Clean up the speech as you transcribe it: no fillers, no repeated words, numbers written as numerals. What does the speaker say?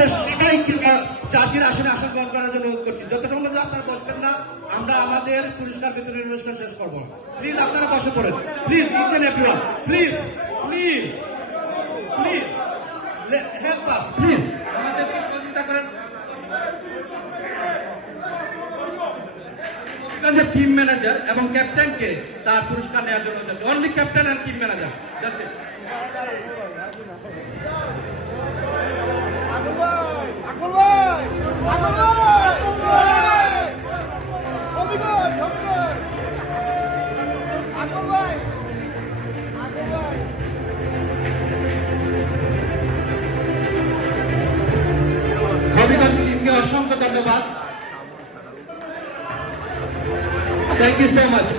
আপনার সবাইকে জাজির আসনে আসন গ্রহণ করার জন্য অনুরোধ করছি। যতক্ষণ পর্যন্ত আপনারা বসবেন না, আমরা আমাদের পুরস্কার বিতরণের অনুষ্ঠান শেষ করবো। প্লিজ আপনারা বসে পড়েন, please each and everyone, please please please help us, please আমাদেরকে সহযোগিতা করেন। টিম ম্যানেজার এবং ক্যাপ্টেনকে তার পুরস্কার নেওয়ার জন্য যাচ্ছে। Only captain and team manager, that's it. Habiganj টিমকে অসংখ্য ধন্যবাদ। Thank you so much.